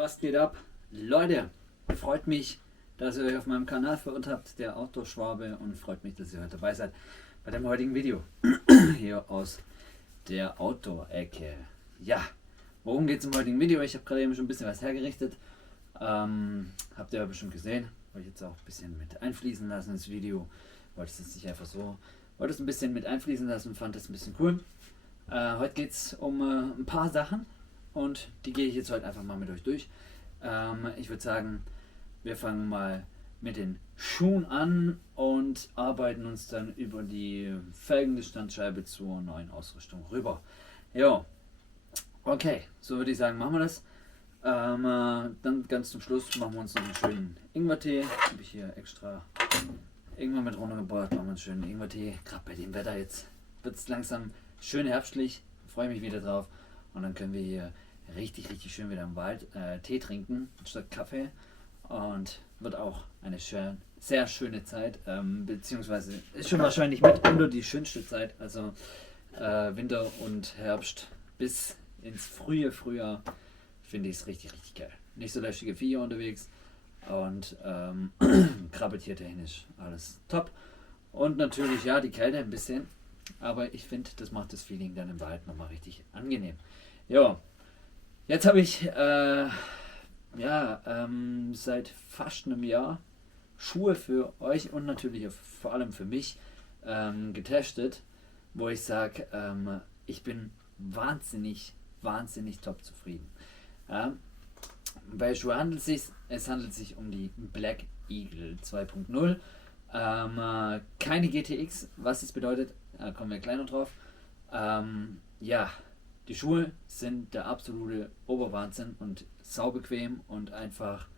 Was geht ab? Leute, freut mich, dass ihr euch auf meinem Kanal verirrt habt, der Outdoor-Schwabe, und freut mich, dass ihr heute dabei seid bei dem heutigen Video hier aus der Outdoor-Ecke. Ja, worum geht es im heutigen Video? Ich habe gerade eben schon ein bisschen was hergerichtet. Habt ihr ja bestimmt gesehen. Wollte ich jetzt auch ein bisschen mit einfließen lassen ins Video. Wollte es jetzt nicht einfach so. Wollte es ein bisschen mit einfließen lassen, fand das ein bisschen cool. Heute geht es um ein paar Sachen und die gehe ich jetzt heute einfach mal mit euch durch. Ich würde sagen, wir fangen mal mit den Schuhen an und arbeiten uns dann über die Felgendistanzscheibe zur neuen Ausrüstung rüber. Jo, okay, so würde ich sagen, machen wir das. Dann ganz zum Schluss machen wir uns noch einen schönen Ingwertee. Habe ich hier extra Ingwer mit runtergebracht. Machen wir einen schönen Ingwertee. Gerade bei dem Wetter jetzt wird es langsam schön herbstlich. Freue mich wieder drauf. Und dann können wir hier richtig schön wieder im Wald Tee trinken statt Kaffee. Und wird auch eine sehr schöne Zeit. Beziehungsweise ist schon wahrscheinlich mitunter die schönste Zeit. Also Winter und Herbst bis ins frühe Frühjahr finde ich es richtig geil. Nicht so lästige Viecher unterwegs und krabbeltiertechnisch alles top. Und natürlich, ja, die Kälte ein bisschen, aber ich finde, das macht das Feeling dann im Wald nochmal richtig angenehm. Ja, jetzt habe ich seit fast einem Jahr Schuhe für euch und natürlich auch vor allem für mich getestet, wo ich sage, ich bin wahnsinnig top zufrieden. Bei Schuhe handelt es handelt sich um die Black Eagle 2.0. Keine GTX, was das bedeutet, kommen wir gleich noch drauf. Die Schuhe sind der absolute Oberwahnsinn und saubequem und einfach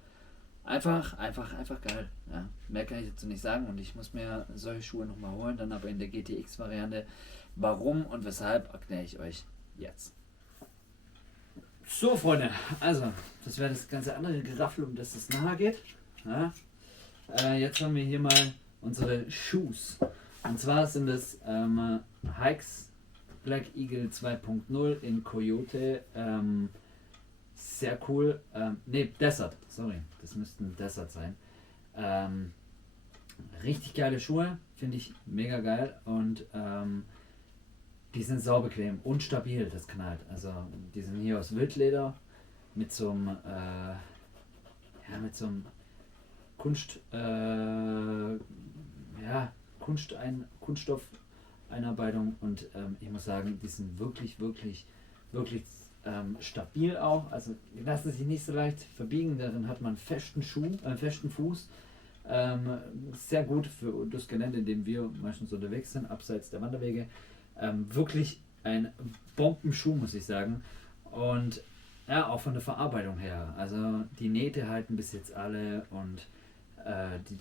geil. Ja, mehr kann ich dazu nicht sagen und ich muss mir solche Schuhe nochmal holen, dann aber in der GTX-Variante. Warum und weshalb erkläre ich euch jetzt. So, Freunde, also, das wäre das ganze andere Geraffel, um das es nahe geht. Ja. Jetzt haben wir hier mal unsere Shoes. Und zwar sind es Hikes Black Eagle 2.0 in Coyote. Sehr cool. Desert, sorry, das müssten Desert sein. Richtig geile Schuhe, finde ich mega geil und die sind saubequem und stabil, das knallt. Also die sind hier aus Wildleder mit so einem Kunststoffeinarbeitung und ich muss sagen, die sind wirklich stabil auch. Also die lassen sich nicht so leicht verbiegen. Darin hat man festen Fuß. Sehr gut für das Gelände, in dem wir meistens unterwegs sind, abseits der Wanderwege. Wirklich ein Bombenschuh, muss ich sagen. Und ja, auch von der Verarbeitung her. Also die Nähte halten bis jetzt alle und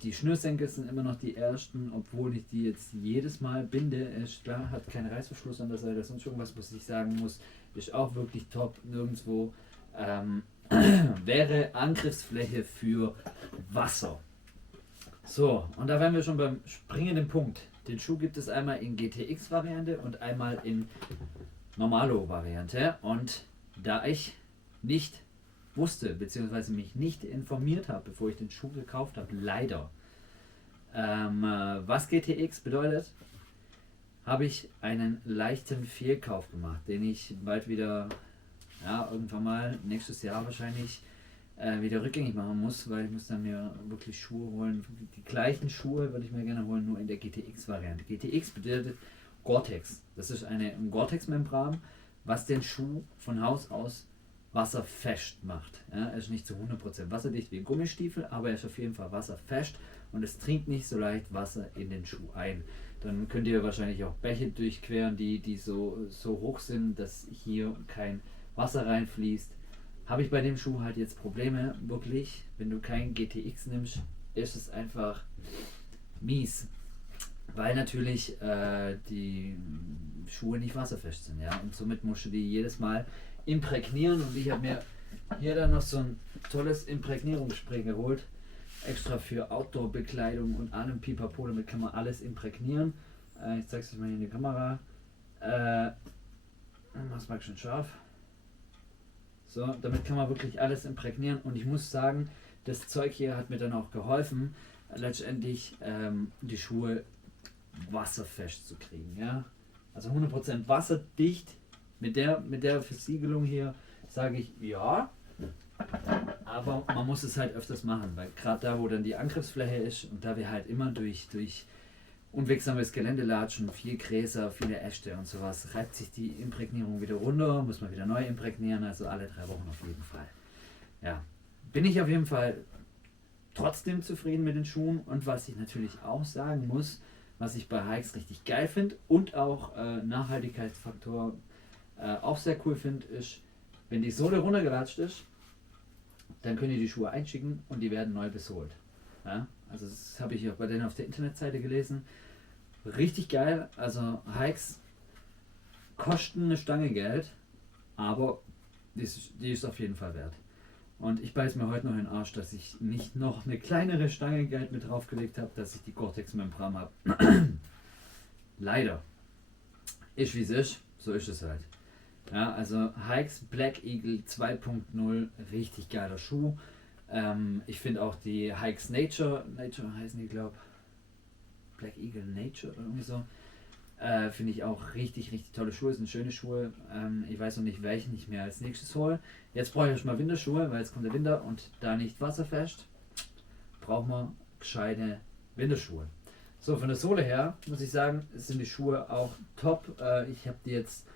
die Schnürsenkel sind immer noch die ersten, obwohl ich die jetzt jedes Mal binde. Ist klar, hat keinen Reißverschluss an der Seite, sonst irgendwas, was ich sagen muss, ist auch wirklich top. Nirgendwo wäre Angriffsfläche für Wasser. So, und da wären wir schon beim springenden Punkt. Den Schuh gibt es einmal in GTX-Variante und einmal in Normalo-Variante. Und da ich nicht wusste, beziehungsweise mich nicht informiert habe, bevor ich den Schuh gekauft habe, leider, was GTX bedeutet, habe ich einen leichten Fehlkauf gemacht, den ich bald wieder, irgendwann mal, nächstes Jahr wahrscheinlich, wieder rückgängig machen muss, weil ich muss dann mir wirklich Schuhe holen. Die gleichen Schuhe würde ich mir gerne holen, nur in der GTX-Variante. GTX bedeutet Gore-Tex. Das ist eine Gore-Tex-Membran, was den Schuh von Haus aus wasserfest macht. Ja, er ist nicht zu 100% wasserdicht wie ein Gummistiefel, aber er ist auf jeden Fall wasserfest und es dringt nicht so leicht Wasser in den Schuh ein. Dann könnt ihr wahrscheinlich auch Bäche durchqueren, die so hoch sind, dass hier kein Wasser reinfließt. Habe ich bei dem Schuh halt jetzt Probleme, wirklich, wenn du kein GTX nimmst, ist es einfach mies, weil natürlich die Schuhe nicht wasserfest sind, ja, und somit musst du die jedes Mal imprägnieren und ich habe mir hier dann noch so ein tolles Imprägnierungsspray geholt, extra für Outdoor-Bekleidung und allem Pipapo, damit kann man alles imprägnieren. Ich zeige es euch mal hier in die Kamera. Mach's mal schön scharf. So, damit kann man wirklich alles imprägnieren und ich muss sagen, das Zeug hier hat mir dann auch geholfen, letztendlich die Schuhe wasserfest zu kriegen. Ja? Also 100% wasserdicht mit der Versiegelung hier sage ich ja, aber man muss es halt öfters machen, weil gerade da, wo dann die Angriffsfläche ist und da wir halt immer durch unwegsames Gelände latschen, viel Gräser, viele Äste und sowas, reibt sich die Imprägnierung wieder runter, muss man wieder neu imprägnieren, also alle 3 Wochen auf jeden Fall. Ja, bin ich auf jeden Fall trotzdem zufrieden mit den Schuhen und was ich natürlich auch sagen muss, was ich bei Hikes richtig geil finde und auch Nachhaltigkeitsfaktor auch sehr cool finde, ist, wenn die Sohle runtergelatscht ist, dann könnt ihr die Schuhe einschicken und die werden neu besohlt. Ja? Also das habe ich auch bei denen auf der Internetseite gelesen. Richtig geil. Also Hikes kosten eine Stange Geld, aber die ist auf jeden Fall wert. Und ich beiß mir heute noch in den Arsch, dass ich nicht noch eine kleinere Stange Geld mit draufgelegt habe, dass ich die Gore-Tex-Membran habe. Leider. Ist wie es ist, so ist es halt. Ja, also Hikes Black Eagle 2.0, richtig geiler Schuh. Ich finde auch die Hikes Nature heißen die, glaube Black Eagle Nature oder irgendwie so. Finde ich auch richtig, richtig tolle Schuhe, sind schöne Schuhe. Ich weiß noch nicht, welchen ich mir als nächstes hole. Jetzt brauche ich erstmal Winterschuhe, weil jetzt kommt der Winter und da nicht wasserfest, brauchen wir gescheite Winterschuhe. So, von der Sohle her muss ich sagen, sind die Schuhe auch top. Ich habe die jetzt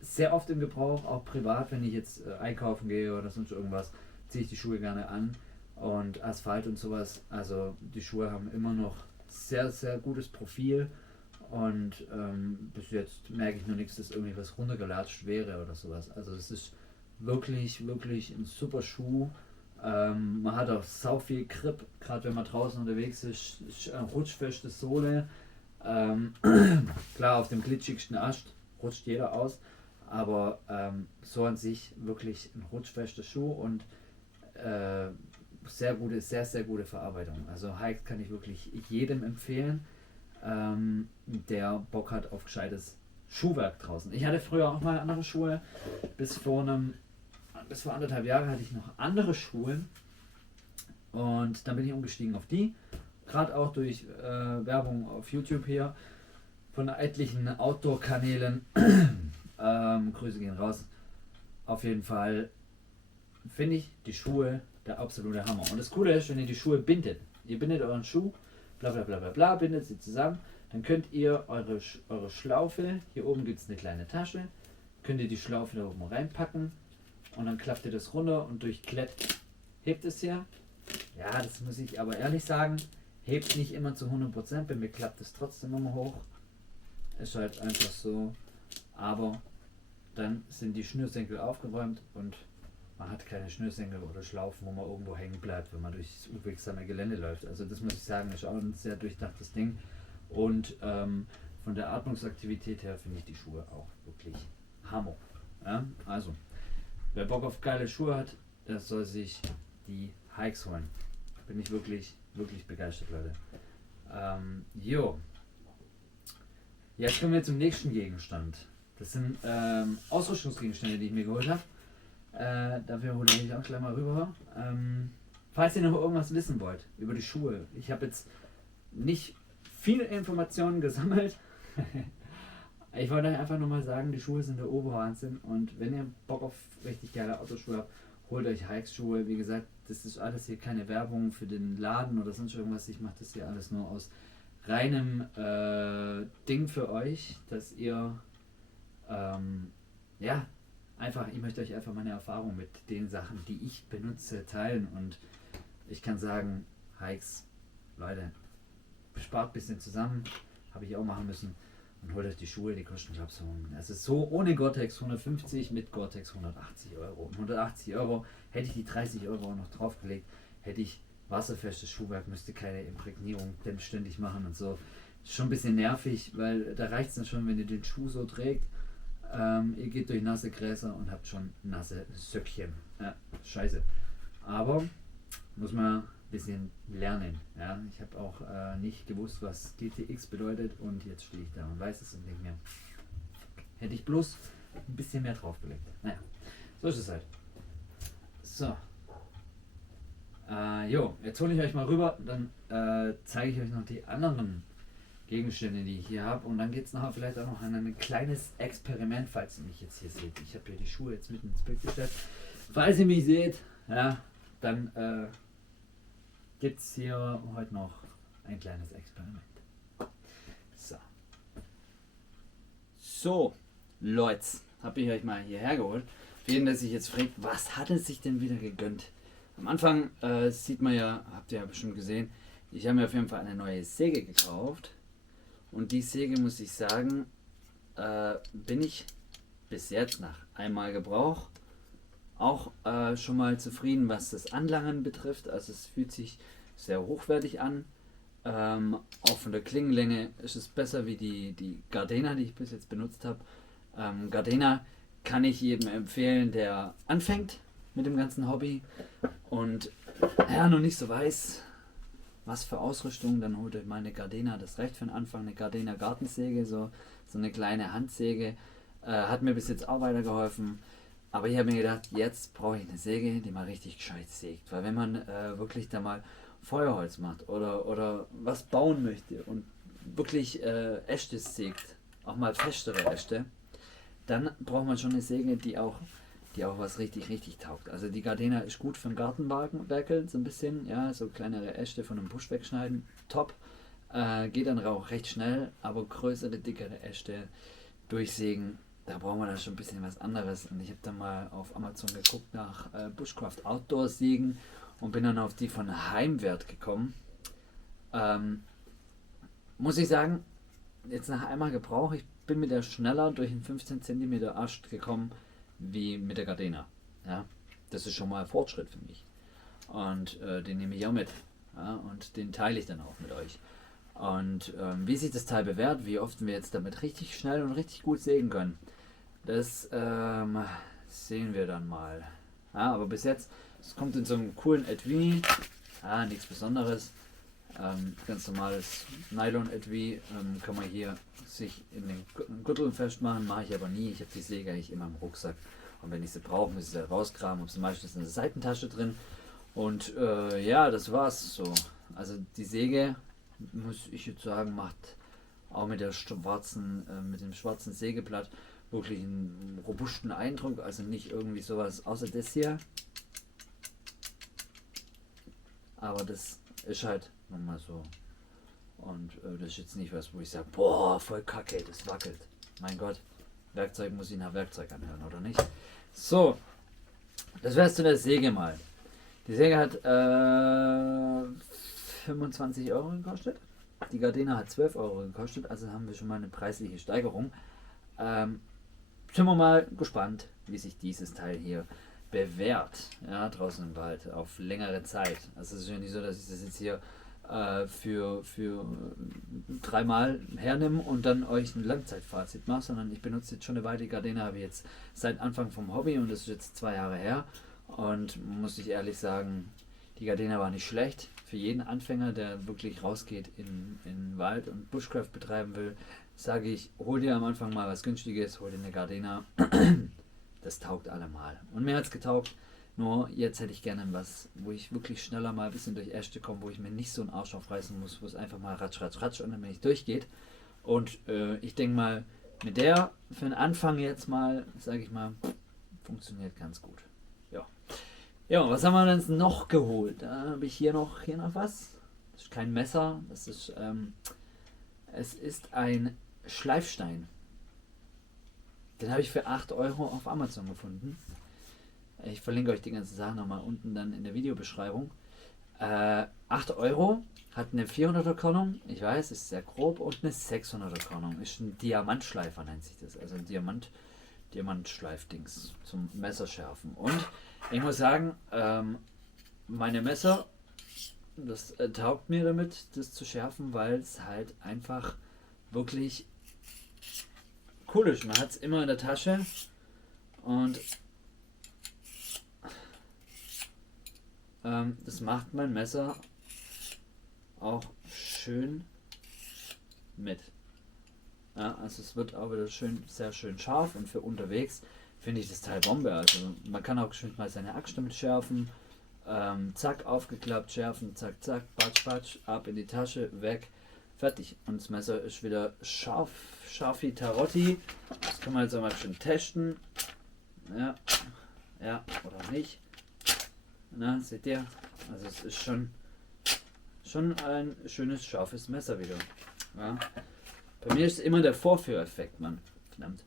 sehr oft im Gebrauch, auch privat, wenn ich jetzt einkaufen gehe oder sonst irgendwas, ziehe ich die Schuhe gerne an und Asphalt und sowas. Also die Schuhe haben immer noch sehr, sehr gutes Profil und bis jetzt merke ich noch nichts, dass irgendwie was runtergelatscht wäre oder sowas. Also es ist wirklich, wirklich ein super Schuh. Man hat auch sau viel Grip, gerade wenn man draußen unterwegs ist, rutschfeste Sohle. Klar, auf dem glitschigsten Ast rutscht jeder aus, aber so an sich wirklich ein rutschfester Schuh und sehr gute, sehr, sehr gute Verarbeitung. Also Hike kann ich wirklich jedem empfehlen, der Bock hat auf gescheites Schuhwerk draußen. Ich hatte früher auch mal andere Schuhe, bis vor 1,5 Jahren hatte ich noch andere Schuhe und dann bin ich umgestiegen auf die, gerade auch durch Werbung auf YouTube hier von etlichen Outdoor-Kanälen. Grüße gehen raus. Auf jeden Fall finde ich die Schuhe der absolute Hammer. Und das Coole ist, wenn ihr die Schuhe bindet, ihr bindet euren Schuh, bla bla bla bla bla, bindet sie zusammen, dann könnt ihr eure Schlaufe, hier oben gibt es eine kleine Tasche, könnt ihr die Schlaufe da oben reinpacken und dann klappt ihr das runter und durch Klett hebt es hier. Ja, das muss ich aber ehrlich sagen, hebt nicht immer zu 100%, bei mir klappt es trotzdem immer hoch. Ist halt einfach so, aber dann sind die Schnürsenkel aufgeräumt und man hat keine Schnürsenkel oder Schlaufen, wo man irgendwo hängen bleibt, wenn man durchs unwegsame Gelände läuft. Also das muss ich sagen, ist auch ein sehr durchdachtes Ding und von der Atmungsaktivität her finde ich die Schuhe auch wirklich Hammer. Ja? Also, wer Bock auf geile Schuhe hat, der soll sich die Hikes holen. Bin ich wirklich, wirklich begeistert, Leute. Jo. Jetzt kommen wir zum nächsten Gegenstand. Das sind Ausrüstungsgegenstände, die ich mir geholt habe. Dafür hole ich auch gleich mal rüber. Falls ihr noch irgendwas wissen wollt über die Schuhe. Ich habe jetzt nicht viele Informationen gesammelt. Ich wollte euch einfach nur mal sagen, die Schuhe sind der Oberwahnsinn. Und wenn ihr Bock auf richtig geile Autoschuhe habt, holt euch Hikes-Schuhe. Wie gesagt, das ist alles hier keine Werbung für den Laden oder sonst irgendwas. Ich mache das hier alles nur aus reinem Ding für euch, dass ihr ja, einfach, ich möchte euch einfach meine Erfahrung mit den Sachen, die ich benutze, teilen und ich kann sagen, Hikes, Leute, spart ein bisschen zusammen, habe ich auch machen müssen und holt euch die Schuhe, die kosten glaube ich so, also so ohne Gore-Tex 150, mit Gore-Tex 180 Euro. 180 Euro hätte ich die 30 Euro auch noch draufgelegt, hätte ich wasserfestes Schuhwerk, müsste keine Imprägnierung ständig machen und so. Ist schon ein bisschen nervig, weil da reicht es dann schon, wenn ihr den Schuh so trägt. Ihr geht durch nasse Gräser und habt schon nasse Söckchen. Ja, scheiße. Aber muss man ein bisschen lernen. Ja? Ich habe auch nicht gewusst, was GTX bedeutet und jetzt stehe ich da und weiß es und denke mir, hätte ich bloß ein bisschen mehr draufgelegt. Naja. So ist es halt. So. Jetzt hole ich euch mal rüber, dann zeige ich euch noch die anderen Gegenstände, die ich hier habe. Und dann geht es nachher vielleicht auch noch an ein kleines Experiment, falls ihr mich jetzt hier seht. Ich habe hier die Schuhe jetzt mitten ins Bild gestellt. Falls ihr mich seht, ja, dann gibt es hier heute noch ein kleines Experiment. So, Leute, habe ich euch mal hierher geholt. Für jeden, der sich jetzt fragt, was hat es sich denn wieder gegönnt? Am Anfang sieht man ja, habt ihr ja bestimmt gesehen, ich habe mir auf jeden Fall eine neue Säge gekauft. Und die Säge, muss ich sagen, bin ich bis jetzt nach einmal Gebrauch auch schon mal zufrieden, was das Anlangen betrifft. Also es fühlt sich sehr hochwertig an. Auch von der Klingenlänge ist es besser wie die Gardena, die ich bis jetzt benutzt habe. Gardena kann ich jedem empfehlen, der anfängt mit dem ganzen Hobby und noch nicht so weiß, was für Ausrüstung, dann holt euch mal eine Gardena, das reicht für den Anfang, eine Gardena Gartensäge, so eine kleine Handsäge, hat mir bis jetzt auch weitergeholfen, aber ich habe mir gedacht, jetzt brauche ich eine Säge, die mal richtig gescheit sägt, weil wenn man wirklich da mal Feuerholz macht oder was bauen möchte und wirklich Äste sägt, auch mal festere Äste, dann braucht man schon eine Säge, die auch was richtig taugt. Also die Gardena ist gut für den Gartenwerkeln, so ein bisschen, ja, so kleinere Äste von einem Busch wegschneiden, top. Geht dann auch recht schnell, aber größere, dickere Äste durchsägen, da brauchen wir dann schon ein bisschen was anderes. Und ich habe dann mal auf Amazon geguckt nach Bushcraft Outdoor Sägen und bin dann auf die von Heimwert gekommen. Muss ich sagen, jetzt nach einmal Gebrauch, ich bin mit der schneller durch einen 15 cm Ast gekommen wie mit der Gardena. Ja? Das ist schon mal ein Fortschritt für mich. Und den nehme ich auch mit. Ja? Und den teile ich dann auch mit euch. Und wie sich das Teil bewährt, wie oft wir jetzt damit richtig schnell und richtig gut sägen können, das sehen wir dann mal. Ja, aber bis jetzt, es kommt in so einem coolen Etui, nichts Besonderes. Ganz normales Nylon-Etui, kann man hier sich in den Gürtel festmachen, mache ich aber nie. Ich habe die Säge eigentlich immer im Rucksack und wenn ich sie brauche, muss ich sie rauskramen, habe sie meistens in der Seitentasche drin und das war's so. Also die Säge, muss ich jetzt sagen, macht auch mit dem schwarzen Sägeblatt wirklich einen robusten Eindruck, also nicht irgendwie sowas außer das hier, aber das ist halt nochmal so. Und das ist jetzt nicht was, wo ich sage, boah, voll kacke, das wackelt. Mein Gott, Werkzeug muss ich nach Werkzeug anhören, oder nicht? So, das wär's zu der Säge mal. Die Säge hat 25 Euro gekostet. Die Gardena hat 12 Euro gekostet, also haben wir schon mal eine preisliche Steigerung. Sind wir mal gespannt, wie sich dieses Teil hier bewährt, ja, draußen im Wald auf längere Zeit. Also es ist ja nicht so, dass ich das jetzt hier für 3 Mal hernehme und dann euch ein Langzeitfazit mache, sondern ich benutze jetzt schon eine Weile. Die Gardena habe ich jetzt seit Anfang vom Hobby und das ist jetzt 2 Jahre her und muss ich ehrlich sagen, die Gardena war nicht schlecht. Für jeden Anfänger, der wirklich rausgeht in den Wald und Bushcraft betreiben will, sage ich, hol dir am Anfang mal was Günstiges, hol dir eine Gardena. Das taugt allemal. Und mir hat es getaugt. Nur jetzt hätte ich gerne was, wo ich wirklich schneller mal ein bisschen durch Äste komme, wo ich mir nicht so einen Arsch aufreißen muss, wo es einfach mal ratsch und dann wenn ich durchgeht. Und ich denke mal, mit der für den Anfang jetzt mal, sage ich mal, funktioniert ganz gut. Ja. Ja, was haben wir denn noch geholt? Da habe ich hier noch was. Das ist kein Messer, das ist es ist ein Schleifstein. Den habe ich für 8 Euro auf Amazon gefunden. Ich verlinke euch die ganze Sache nochmal unten dann in der Videobeschreibung. 8 Euro, hat eine 400er Körnung, ich weiß, ist sehr grob, und eine 600er Körnung. Ist ein Diamantschleifer, nennt sich das. Also ein Diamantschleifdings zum Messerschärfen. Und ich muss sagen, meine Messer, das taugt mir damit, das zu schärfen, weil es halt einfach wirklich cool ist. Man hat es immer in der Tasche und das macht mein Messer auch schön mit. Ja, also es wird auch wieder schön, sehr schön scharf und für unterwegs finde ich das Teil Bombe. Also man kann auch schon mal seine Axt damit schärfen. Zack, aufgeklappt, schärfen, zack, zack, batsch, batsch, ab in die Tasche, weg, fertig. Und das Messer ist wieder scharf, scharf wie Tarotti. Das kann man jetzt auch mal schön testen. Ja, ja, oder nicht. Na, seht ihr? Also es ist schon ein schönes, scharfes Messer wieder. Ja. Bei mir ist immer der Vorführeffekt, Mann. Verdammt.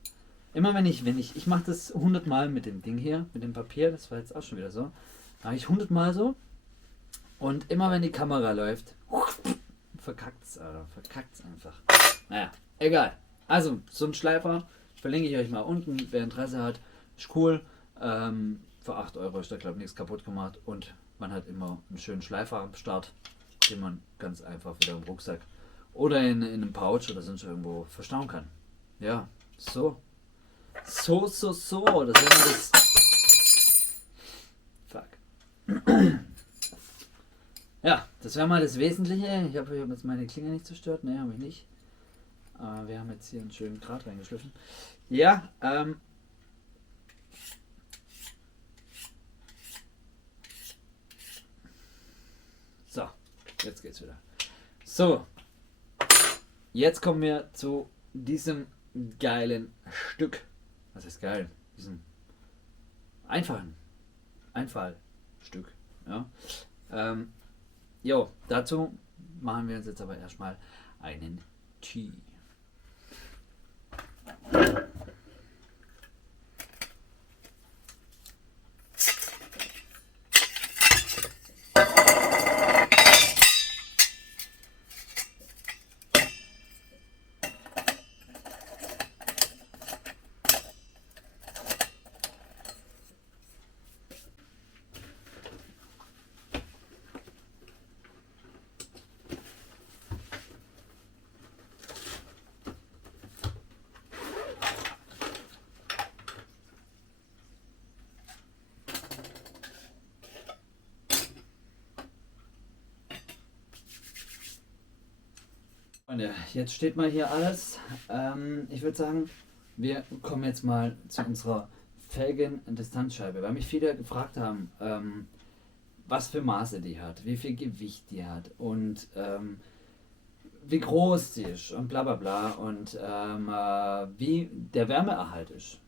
Immer wenn ich mache das 100 Mal mit dem Ding hier, mit dem Papier, das war jetzt auch schon wieder so, mache ich 100 Mal so und immer wenn die Kamera läuft, verkackt's, Alter, verkackt's einfach. Naja, egal. Also, so ein Schleifer verlinke ich euch mal unten, wer Interesse hat, ist cool. Für 8 Euro ist da, glaube ich, nichts kaputt gemacht und man hat immer einen schönen Schleifer am Start, den man ganz einfach wieder im Rucksack oder in einem Pouch oder sonst irgendwo verstauen kann. Ja, so. Das wäre mal das. Fuck. Ja, das wäre mal das Wesentliche. Ich hab jetzt meine Klinge nicht zerstört. Ne, habe ich nicht. Aber wir haben jetzt hier einen schönen Grat reingeschliffen. Ja, so, jetzt geht's wieder. So, jetzt kommen wir zu diesem geilen Stück. Was ist geil? Diesem Einfallstück. Ja. Dazu machen wir uns jetzt aber erstmal einen Tee. Freunde, jetzt steht mal hier alles. Ich würde sagen, wir kommen jetzt mal zu unserer Felgen-Distanzscheibe, weil mich viele gefragt haben, was für Maße die hat, wie viel Gewicht die hat und wie groß die ist und bla bla bla und wie der Wärmeerhalt ist.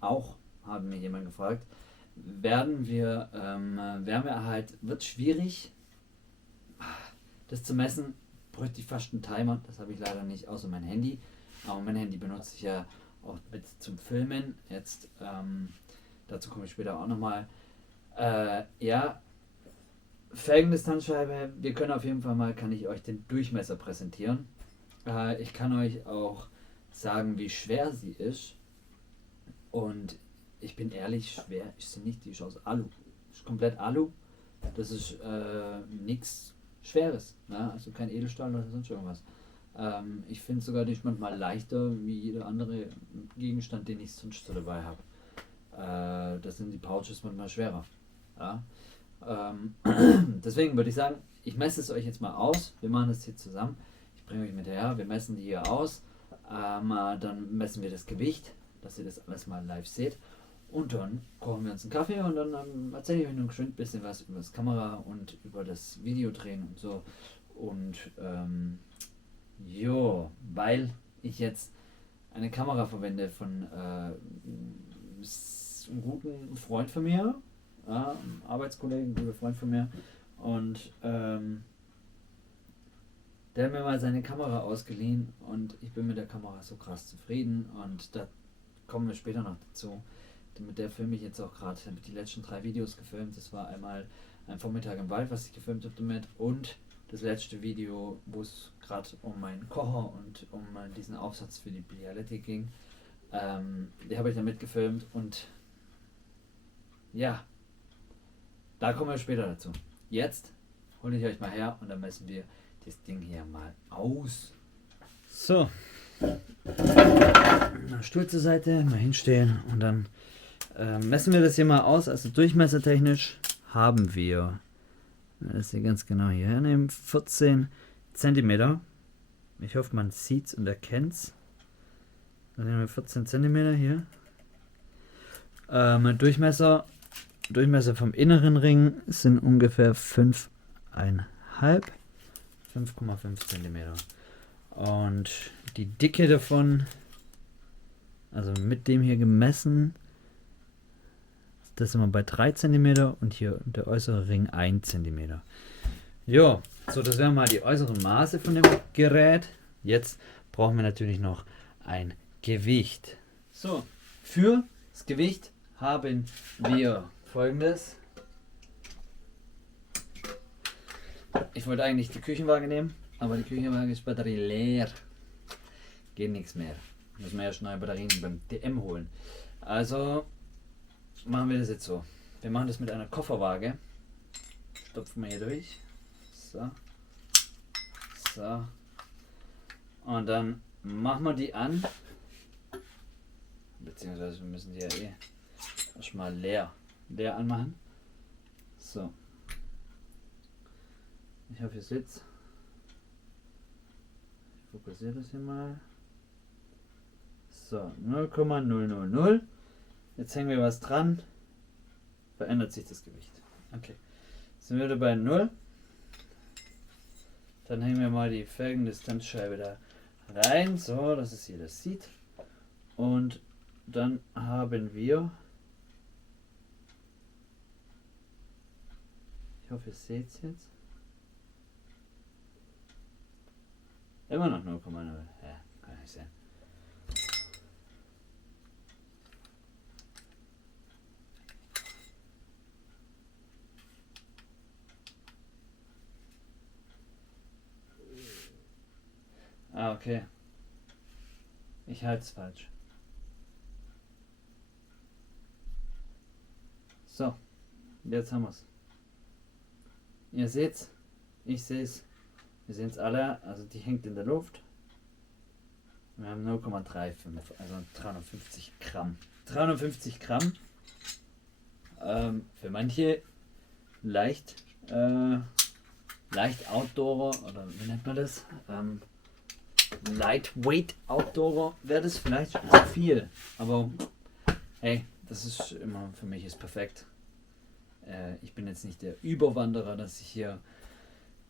Auch haben mir jemand gefragt, Wärmeerhalt wird schwierig, das zu messen. Bräuchte ich fast einen Timer, das habe ich leider nicht, außer mein Handy. Aber mein Handy benutze ich ja auch mit zum Filmen. Jetzt, dazu komme ich später auch nochmal. Ja, Felgendistanzscheibe, wir können auf jeden Fall mal, kann ich euch den Durchmesser präsentieren. Ich kann euch auch sagen, wie schwer sie ist. Und ich bin ehrlich, schwer ist sie nicht, die ist aus Alu. Ist komplett Alu. Das ist nichts Schweres, ne? Also kein Edelstahl oder sonst irgendwas. Ich finde sogar, die ist manchmal leichter wie jeder andere Gegenstand, den ich sonst so dabei habe. Das sind die Pouches manchmal schwerer. Ja? Deswegen würde ich sagen, ich messe es euch jetzt mal aus. Wir machen das hier zusammen. Ich bringe euch mit her, wir messen die hier aus. Dann messen wir das Gewicht, dass ihr das alles mal live seht. Und dann kochen wir uns einen Kaffee und dann erzähle ich euch noch schön ein bisschen was über das Kamera und über das Videodrehen und so. Und weil ich jetzt eine Kamera verwende von einem guten Freund von mir, einem Arbeitskollegen, ein guter Freund von mir. Und der hat mir mal seine Kamera ausgeliehen und ich bin mit der Kamera so krass zufrieden und da kommen wir später noch dazu. Mit der filme ich jetzt auch gerade. Ich habe die letzten 3 Videos gefilmt. Das war einmal ein Vormittag im Wald, was ich gefilmt habe damit, und das letzte Video, wo es gerade um meinen Kocher und um diesen Aufsatz für die Bialetti ging. Die habe ich damit gefilmt und ja, da kommen wir später dazu. Jetzt hole ich euch mal her und dann messen wir das Ding hier mal aus. So, Stuhl zur Seite, mal hinstellen und dann messen wir das hier mal aus. Also durchmessertechnisch haben wir, das hier ganz genau hier hernehmen, 14 cm. Ich hoffe, man sieht es und erkennt es. Dann nehmen wir 14 cm hier. Durchmesser vom inneren Ring sind ungefähr 5,5 Zentimeter. Und die Dicke davon, also mit dem hier gemessen, das sind wir bei 3 cm und hier der äußere Ring 1 cm. Jo, so das wären mal die äußeren Maße von dem Gerät. Jetzt brauchen wir natürlich noch ein Gewicht. So, für das Gewicht haben wir Folgendes. Ich wollte eigentlich die Küchenwaage nehmen, aber die Küchenwaage ist Batterie leer. Geht nichts mehr. Müssen wir erst neue Batterien beim DM holen. Also machen wir das jetzt so. Wir machen das mit einer Kofferwaage. Stopfen wir hier durch. So. So. Und dann machen wir die an. Beziehungsweise wir müssen die ja erstmal leer anmachen. So. Ich hoffe, ihr seht es. Ich fokussiere das hier mal. So, 0,000. Jetzt hängen wir was dran. Verändert sich das Gewicht. Okay. Sind wir wieder bei 0. Dann hängen wir mal die Felgendistanzscheibe da rein, so dass es jeder sieht. Und dann haben wir, ich hoffe, ihr seht es jetzt, immer noch 0,0. Ja, kann nicht sein. Ah, okay. Ich halte es falsch. So, jetzt haben wir es. Ihr seht's, ich sehe es, wir sehen es alle, also die hängt in der Luft. Wir haben 0,35, also 350 Gramm. 350 Gramm. Für manche leicht Outdoorer, oder wie nennt man das? Lightweight Outdoorer wäre das vielleicht zu viel. Aber hey, das ist immer, für mich ist perfekt. Ich bin jetzt nicht der Überwanderer, dass ich hier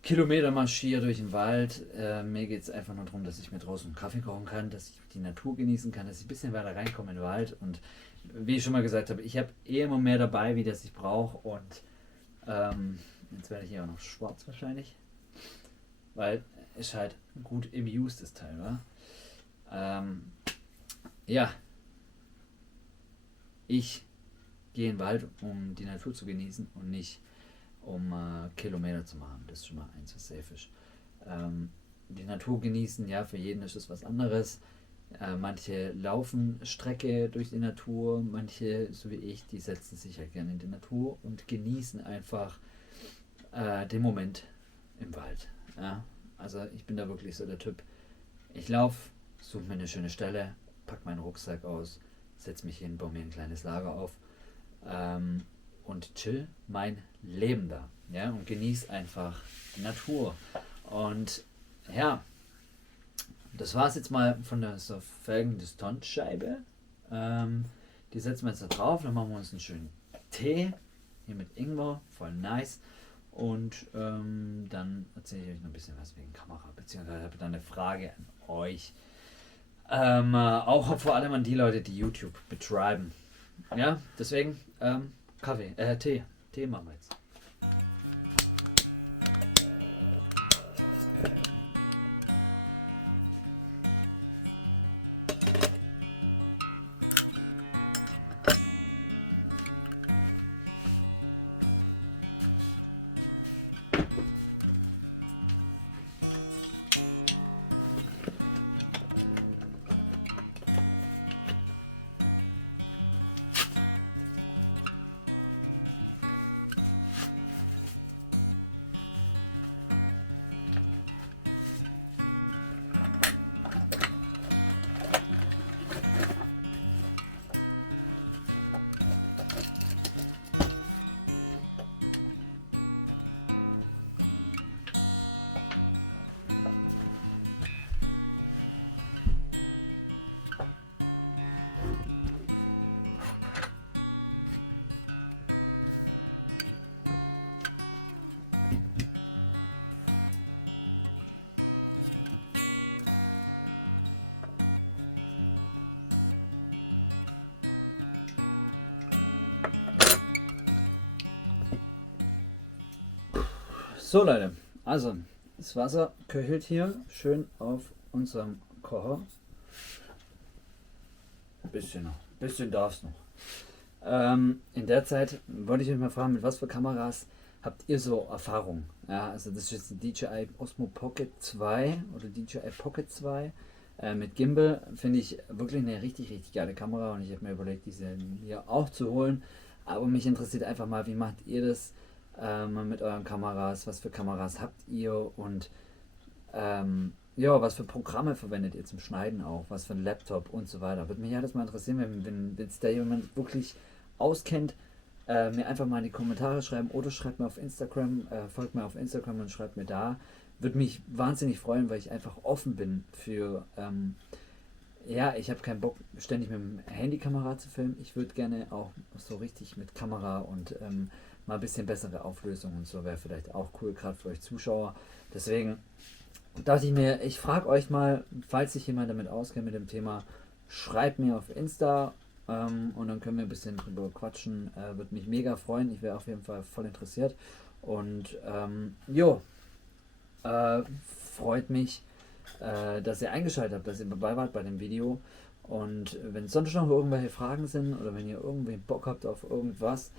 Kilometer marschiere durch den Wald. Mir geht es einfach nur darum, dass ich mir draußen einen Kaffee kochen kann, dass ich die Natur genießen kann, dass ich ein bisschen weiter reinkomme in den Wald. Und wie ich schon mal gesagt habe, ich habe immer mehr dabei, wie das ich brauche. Und jetzt werde ich hier auch noch schwarz wahrscheinlich. Weil es halt gut im Use das Teil war. Ja. Ich gehe in den Wald, um die Natur zu genießen und nicht um Kilometer zu machen. Das ist schon mal eins, was safe ist. Die Natur genießen, ja, für jeden ist das was anderes. Manche laufen Strecke durch die Natur, manche, so wie ich, die setzen sich halt gerne in die Natur und genießen einfach den Moment im Wald. Ja? Also ich bin da wirklich so der Typ. Ich laufe, suche mir eine schöne Stelle, pack meinen Rucksack aus, setze mich hin, baue mir ein kleines Lager auf und chill mein Leben da, ja, und genieße einfach die Natur. Und ja, das war es jetzt mal von der so Felgendistanzscheibe. Die setzen wir jetzt da drauf, dann machen wir uns einen schönen Tee, hier mit Ingwer, voll nice. Und dann erzähle ich euch noch ein bisschen was wegen Kamera, beziehungsweise habe ich dann eine Frage an euch. Auch vor allem an die Leute, die YouTube betreiben. Ja, deswegen Tee machen wir jetzt. So Leute, also das Wasser köchelt hier schön auf unserem Kocher. Bisschen noch, bisschen darf es noch. In der Zeit wollte ich euch mal fragen, mit was für Kameras habt ihr so Erfahrung? Ja, also das ist jetzt die DJI Osmo Pocket 2 oder DJI Pocket 2 mit Gimbal. Finde ich wirklich eine richtig, richtig geile Kamera und ich habe mir überlegt, diese hier auch zu holen. Aber mich interessiert einfach mal, wie macht ihr das mit euren Kameras? Was für Kameras habt ihr und ja, was für Programme verwendet ihr zum Schneiden auch? Was für ein Laptop und so weiter? Würde mich alles mal interessieren, wenn es da jemand wirklich auskennt, mir einfach mal in die Kommentare schreiben oder schreibt mir auf Instagram, folgt mir auf Instagram und schreibt mir da. Würde mich wahnsinnig freuen, weil ich einfach offen bin für, ja, ich habe keinen Bock, ständig mit dem Handykamera zu filmen. Ich würde gerne auch so richtig mit Kamera und mal ein bisschen bessere Auflösung und so wäre vielleicht auch cool, gerade für euch Zuschauer. Deswegen dachte ich mir, ich frage euch mal, falls sich jemand damit auskennt mit dem Thema, schreibt mir auf Insta und dann können wir ein bisschen drüber quatschen. Würde mich mega freuen. Ich wäre auf jeden Fall voll interessiert. Und jo, freut mich, dass ihr eingeschaltet habt, dass ihr dabei wart bei dem Video. Und wenn sonst noch irgendwelche Fragen sind oder wenn ihr irgendwie Bock habt auf irgendwas,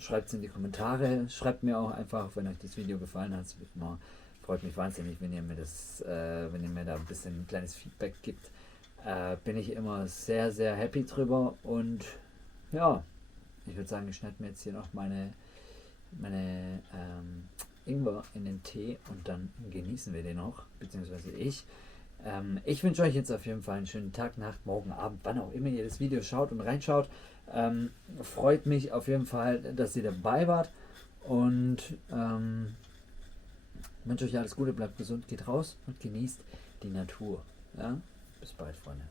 schreibt es in die Kommentare. Schreibt mir auch einfach, wenn euch das Video gefallen hat. Freut mich wahnsinnig, wenn ihr mir wenn ihr mir da ein bisschen ein kleines Feedback gibt. Bin ich immer sehr, sehr happy drüber. Und ja, ich würde sagen, ich schneide mir jetzt hier noch meine Ingwer in den Tee und dann genießen wir den noch, beziehungsweise ich. Ich wünsche euch jetzt auf jeden Fall einen schönen Tag, Nacht, Morgen, Abend, wann auch immer ihr das Video schaut und reinschaut. Freut mich auf jeden Fall, dass ihr dabei wart und wünsche euch alles Gute, bleibt gesund, geht raus und genießt die Natur. Ja? Bis bald, Freunde.